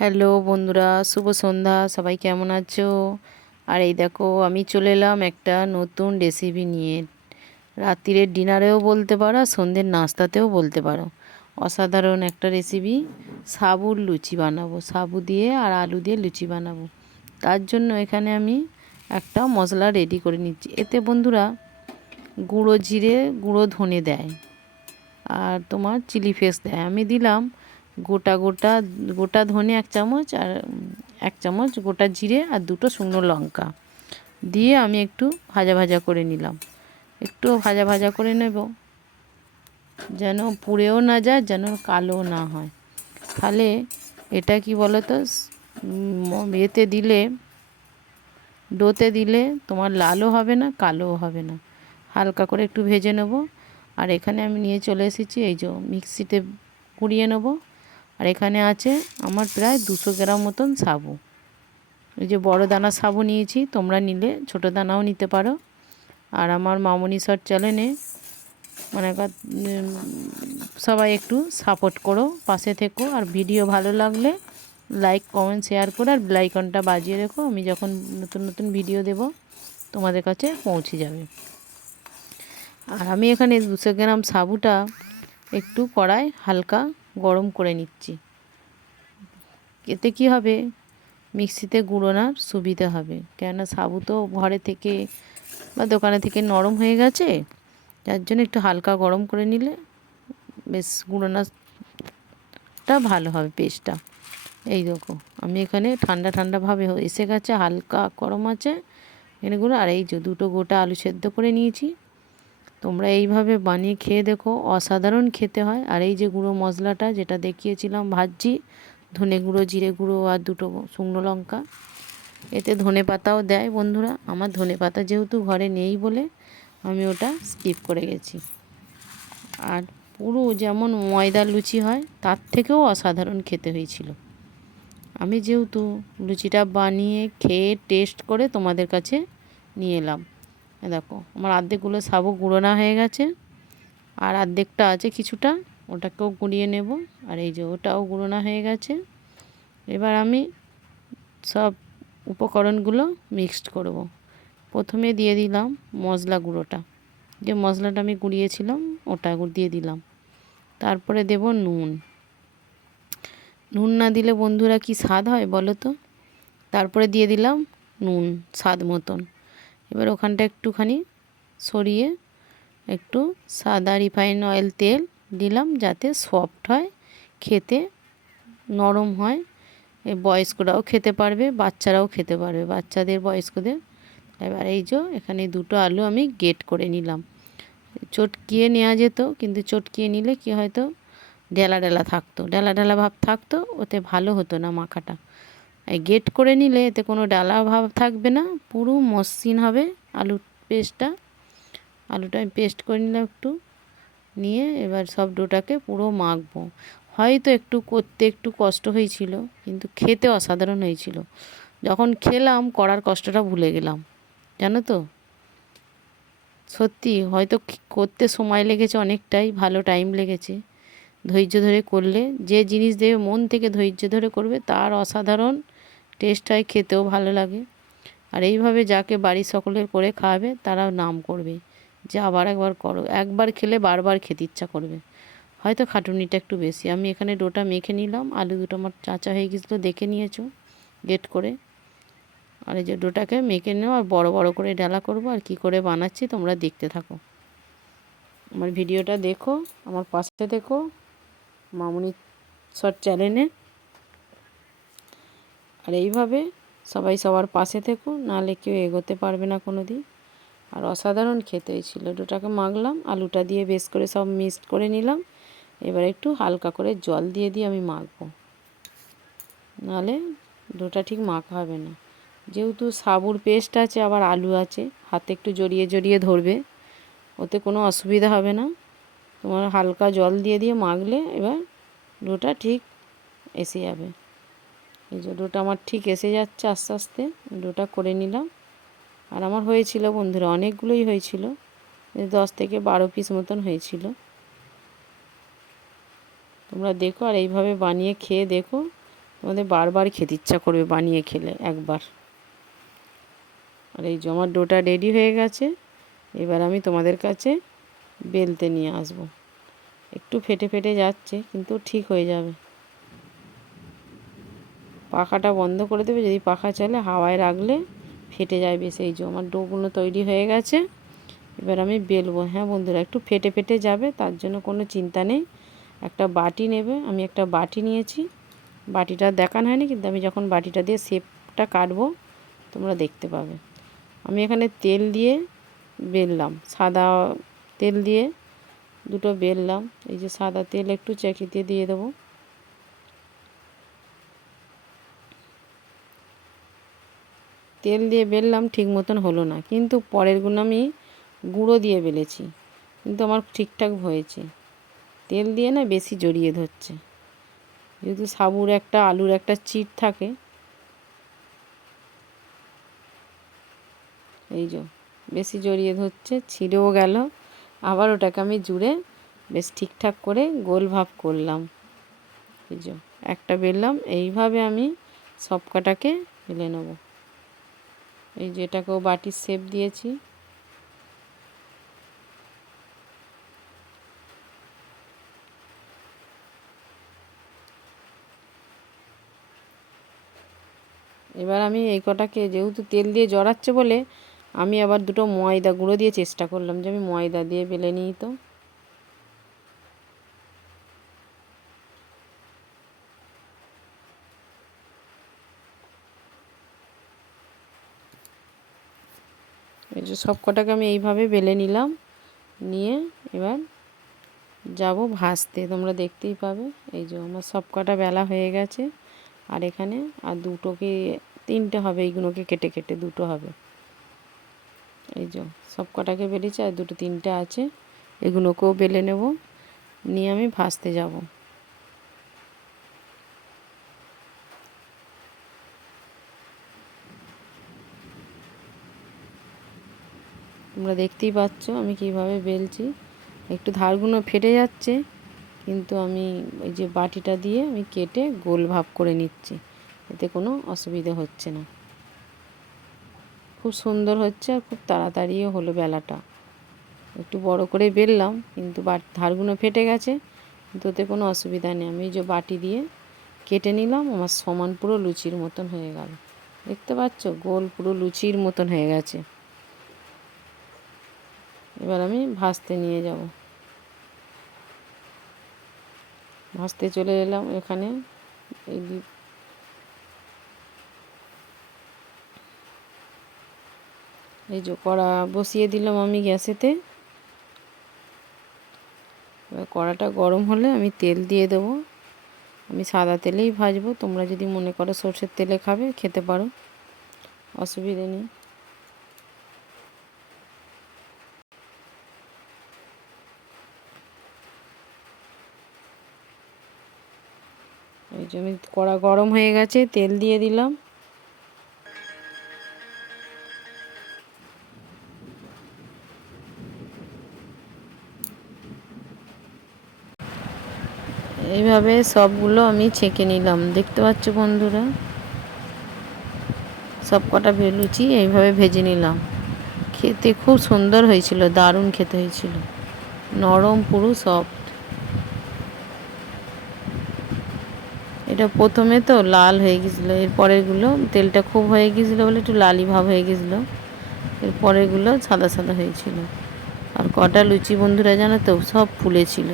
Hello বন্ধুরা, শুভ সন্ধ্যা। সবাই কেমন আছো? আর এই দেখো, আমি চলে এলাম একটা নতুন রেসিপি নিয়ে। রাত্রিরের ডিনারেও বলতে পারো, আর সন্ধ্যের নাস্তাতেও বলতে পারো। অসাধারণ একটা রেসিপি। সাবুর লুচি বানাবো, সাবু দিয়ে আর আলু দিয়ে লুচি বানাবো। তার জন্য এখানে আমি একটা মশলা রেডি করে নিচ্ছি। এতে বন্ধুরা গুঁড়ো জিরে, গুঁড়ো ধনে দেয়, আর তোমার চিলি ফ্লেক্স দেয়। আমি দিলাম গোটা গোটা গোটা ধনে 1 চামচ, আর 1 চামচ গোটা জিরে, আর 2টো শুকনো লঙ্কা দিয়ে আমি একটু ভাজা ভাজা করে নিলাম। একটু ভাজা ভাজা করে নেব, যেন পুড়েও না যায়, যেন কালো না হয়। তাহলে এটা কি বলো তো, এতে দিলে, ডোতে দিলে তোমার লালও হবে না, কালোও হবে না। হালকা করে একটু ভেজে নেব। আর এখানে আমি নিয়ে চলে এসেছি, এই যে মিক্সিতে কুড়িয়ে নেব। আর এখানে আছে আমার প্রায় 200 গ্রাম মতন সাবু। এই যে বড় দানা সাবু নিয়েছি, তোমরা নিলে ছোট দানাও নিতে পারো। আর আমার মামনি শর্ট চ্যানেলে মানে সবাই একটু সাপোর্ট করো, পাশে থেকো। আর ভিডিও ভালো লাগলে লাইক, কমেন্ট, শেয়ার করে আর বেল আইকনটা বাজিয়ে রেখো। আমি যখন নতুন নতুন ভিডিও দেব তোমাদের কাছে পৌঁছে যাবে। আর আমি এখানে 200 গ্রাম সাবুটা একটু কড়ায় হালকা গরম করে নিচ্ছি। এতে কি হবে, মিক্সিতে গুঁড়োনোর সুবিধা হবে। কেননা সাবু তো ঘরে থেকে বা দোকানে থেকে নরম হয়ে গেছে, যার জন্য একটু হালকা গরম করে নিলে বেশ গুঁড়োনোটা ভালো হবে, পেস্টটা। এই দেখো, আমি এখানে ঠান্ডা ঠান্ডাভাবে এসে গেছে, হালকা গরম আছে এখানে গুঁড়ো। আর এই যে 2টো গোটা আলু সেদ্ধ করে নিয়েছি। তোমরা এইভাবে বানিয়ে খেয়ে দেখো, অসাধারণ খেতে হয়। আর এই যে গুঁড়ো মশলাটা যেটা দেখিয়েছিলাম ভাজছি, ধনে গুঁড়ো, জিরে গুঁড়ো আর 2টো শুকনো লঙ্কা, এতে ধনে পাতাও দেয় বন্ধুরা। আমার ধনে পাতা যেহেতু ঘরে নেই বলে আমি ওটা স্কিপ করে গেছি। আর পুরো যেমন ময়দার লুচি হয় তার থেকেও অসাধারণ খেতে হয়েছিল। আমি যেহেতু লুচিটা বানিয়ে খেয়ে টেস্ট করে তোমাদের কাছে নিয়ে এলাম। দেখো আমার অর্ধেকগুলো সাবু গুঁড়োনা হয়ে গেছে, আর অর্ধেকটা আছে কিছুটা, ওটাকেও গুঁড়িয়ে নেব। আর এই যে ওটাও গুঁড়োনা হয়ে গেছে। এবার আমি সব উপকরণগুলো মিক্সড করব। প্রথমে দিয়ে দিলাম মশলা গুঁড়োটা, যে মশলাটা আমি গুঁড়িয়েছিলাম ওটা দিয়ে দিলাম। তারপরে দেব নুন। নুন না দিলে বন্ধুরা কি স্বাদ হয় বলো তো। তারপরে দিয়ে দিলাম নুন স্বাদ মতন। এবার ওখানটা একটুখানি সরিয়ে একটু সাদা রিফাইন অয়েল তেল দিলাম, যাতে সফট হয়, খেতে নরম হয়। বয়স্করাও খেতে পারবে, বাচ্চারাও খেতে পারবে, বাচ্চাদের, বয়স্কদের। এবার এই যে এখানে 2টো আলু আমি গ্রেট করে নিলাম। চটকিয়ে নেওয়া যেত, কিন্তু চটকিয়ে নিলে কি হয়তো ডেলা ডেলা থাকতো, ডেলা ডেলা ভাব থাকতো, ওতে ভালো হতো না মাখাটা। গ্রেট করে নিলে এতে কোনো ডালা ভাব থাকবে না, পুরো মসৃণ হবে আলুর পেস্টটা। আলুটা আমি পেস্ট করে নিলাম একটু, নিয়ে এবার সব ডোটাকে পুরো মাখবো। হয়তো একটু করতে একটু কষ্ট হয়েছিল, কিন্তু খেতে অসাধারণ হয়েছিল। যখন খেলাম করার কষ্টটা ভুলে গেলাম, জানো তো। সত্যি হয়তো করতে সময় লেগেছে অনেকটাই, ভালো টাইম লেগেছে। ধৈর্য ধরে করলে, যে জিনিস দেবে মন থেকে ধৈর্য ধরে করবে, তার অসাধারণ টেস্ট হয়, খেতেও ভালো লাগে। আর এইভাবে যাকে বাড়ির সকলের করে খাওয়াবে তারাও নাম করবে যে আবার একবার করো। একবার খেলে বারবার খেতে ইচ্ছা করবে। হয়তো খাটুনিটা একটু বেশি। আমি এখানে ডোটা মেখে নিলাম, আলু 2টো আমার চাচা হয়ে গেছিলো, দেখে নিয়েছো গেট করে। আর এই যে ডোটাকে মেখে নেব, আর বড় বড় করে ডালা করব। আর কি করে বানাচ্ছি তোমরা দেখতে থাকো, আমার ভিডিওটা দেখো, আমার পাশে দেখো মামনি শর্ট চ্যানেলে। আর এইভাবে সবাই সবার পাশে থেকো, নাহলে কেউ এগোতে পারবে না কোনো দিন। আর অসাধারণ খেতে হয়েছিল। ডোটাকে মাখলাম, আলুটা দিয়ে বেশ করে সব মিক্সড করে নিলাম। এবার একটু হালকা করে জল দিয়ে আমি মাখবো, নাহলে ডোটা ঠিক মাখা হবে না। যেহেতু সাবুর পেস্ট আছে, আবার আলু আছে, হাতে একটু জড়িয়ে জড়িয়ে ধরবে, ওতে কোনো অসুবিধা হবে না। তোমার হালকা জল দিয়ে মাখলে এবার ডোটা ঠিক এসে যাবে। এই যে ডোটা আমার ঠিক এসে যাচ্ছে আস্তে আস্তে, ডোটা করে নিলাম। আর আমার হয়েছিল বন্ধুরা, অনেকগুলোই হয়েছিল, 10 থেকে 12 পিস মতন হয়েছিল। তোমরা দেখো আর এইভাবে বানিয়ে খেয়ে দেখো, তোমাদের বারবার খেতে ইচ্ছা করবে বানিয়ে খেলে একবার। আর এই যে আমার ডোটা রেডি হয়ে গেছে। এবার আমি তোমাদের কাছে বেলতে নিয়ে আসব। একটু ফেটে ফেটে যাচ্ছে, কিন্তু ঠিক হয়ে যাবে। পাখাটা বন্ধ করে দেবে, যদি পাখা চলে হাওয়ায় রাখলে ফেটে যায় বেশি। এই যে আমার ডোগুলো তৈরি হয়ে গেছে। এবার আমি বেলবো। হ্যাঁ বন্ধুরা, একটু ফেটে ফেটে যাবে, তার জন্য কোনো চিন্তা নেই। একটা বাটি নেবে, আমি একটা বাটি নিয়েছি। বাটিটা দেখানো হয়নি, কিন্তু আমি যখন বাটিটা দিয়ে শেপটা কাটবো তোমরা দেখতে পাবে। আমি এখানে তেল দিয়ে বেললাম, সাদা তেল দিয়ে দুটো বেললাম। এই যে সাদা তেল একটু চাকিতে দিয়ে দেবো। তেল দিয়ে বেললাম, ঠিক মতন হলো না, কিন্তু পরেরগুলো আমি গুঁড়ো দিয়ে বেলেছি, কিন্তু আমার ঠিকঠাক হয়েছে। তেল দিয়ে না বেশি জড়িয়ে ধরছে, যেহেতু সাবুর একটা আলুর একটা চিট থাকে। এই যে বেশি জড়িয়ে ধরছে, ছিঁড়েও গেল। আবার ওটাকে আমি জুড়ে বেশ ঠিকঠাক করে গোল ভাব করলাম। এই যে একটা বেললাম, এইভাবে আমি সব কটাকে বেলে নেব। এই যে এটাকেও বাটির শেপ দিয়েছি। এবার আমি এই কটাকে, যেহেতু তেল দিয়ে জড়াচ্ছে বলে, আমি আবার দুটো ময়দা গুঁড়ো দিয়ে চেষ্টা করলাম যে আমি ময়দা দিয়ে বেলে নিই। তো এই যে সব কটাকে আমি এইভাবে বেলে নিলাম, নিয়ে এবার যাব ভাজতে। তোমরা দেখতেই পাবে। এই যে আমার সব কটা বেলা হয়ে গেছে। আর এখানে আর দুটোকে, তিনটে হবে, এইগুলোকে কেটে কেটে দুটো হবে। এই যে সব কটাকে বেলেছি, আর দুটো তিনটে আছে, এগুলোকেও বেলে নেব, নিয়ে আমি ভাজতে যাব। তোমরা দেখতেই পাচ্ছ আমি কিভাবে বেলছি। একটু ধারগুলো ফেটে যাচ্ছে, কিন্তু আমি এই যে বাটিটা দিয়ে আমি কেটে গোল ভাব করে নিচ্ছি, এতে কোনো অসুবিধা হচ্ছে না। খুব সুন্দর হচ্ছে, আর খুব তাড়াতাড়িও হলো বেলাটা। একটু বড় করে বেললাম, কিন্তু ধারগুলো ফেটে গেছে, কিন্তু ওতে কোনো অসুবিধা নেই। আমি যে বাটি দিয়ে কেটে নিলাম, আমার সমান পুরো লুচির মতন হয়ে গেল। দেখতে পাচ্ছ, গোল পুরো লুচির মতন হয়ে গেছে। এবার আমি ভাজতে নিয়ে যাব। ভাজতে চলে এলাম এখানে। এই এই যে কড়া বসিয়ে দিলাম আমি গ্যাসেতে। এবার কড়াটা গরম হলে আমি তেল দিয়ে দেবো। আমি সাদা তেলেই ভাজবো, তোমরা যদি মনে করো সরষের তেলে খাবে খেতে পারো, অসুবিধে নেই। এই যে আমি, কড়া গরম হয়ে গেছে, তেল দিয়ে দিলাম। এইভাবে সবগুলো আমি ছেঁকে নিলাম, দেখতে পাচ্ছ বন্ধুরা। সব কটা লুচি এইভাবে ভেজে নিলাম। খেতে খুব সুন্দর হয়েছিল, দারুণ খেতে হয়েছিল, নরম পুরো সফট। এটা প্রথমে তো লাল হয়ে গেছিলো, এরপরেরগুলো তেলটা খুব হয়ে গেছিলো বলে একটু লালি ভাব হয়ে গেছিলো, এরপরেরগুলো সাদা সাদা হয়েছিল। আর কটা লুচি বন্ধুরা জানো তো, সব ফুলেছিল।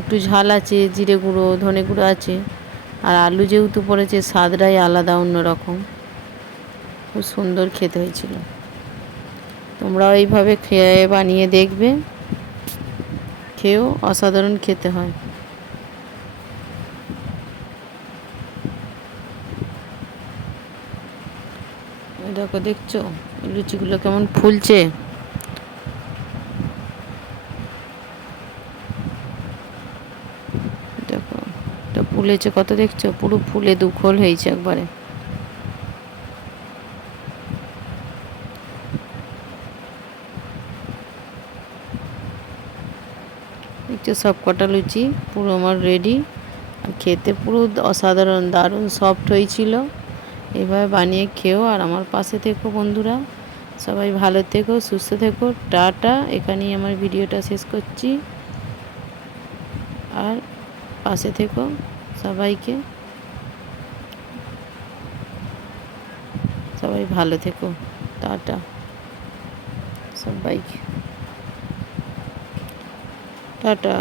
একটু ঝাল আছে, জিরে গুঁড়ো ধনে গুঁড়ো আছে, আর আলু যেহেতু পড়েছে স্বাদটাই আলাদা অন্যরকম, খুব সুন্দর খেতে হয়েছিল। তোমরাও এইভাবে খেয়ে বানিয়ে দেখবে, খেয়েও অসাধারণ খেতে হয়। দেখো, দেখছো লুচিগুলো কেমন ফুলছে। দেখো এটা ফুলেছে কত, দেখছো পুরো ফুলে দুখোল হয়েছে একবারে। দেখছো সব কটা লুচি পুরো আমার রেডি। আর খেতে পুরো অসাধারণ, দারুণ সফট হয়েছিল। এভাবে বানিয়ে খেও আর আমার পাশে থেকো বন্ধুরা। সবাই ভালো থেকো, সুস্থ থেকো। টাটা। এখানেই আমার ভিডিওটা শেষ করছি। আর পাশে থেকো সবাইকে। সবাই ভালো থেকো। টাটা সবাইকে। টাটা।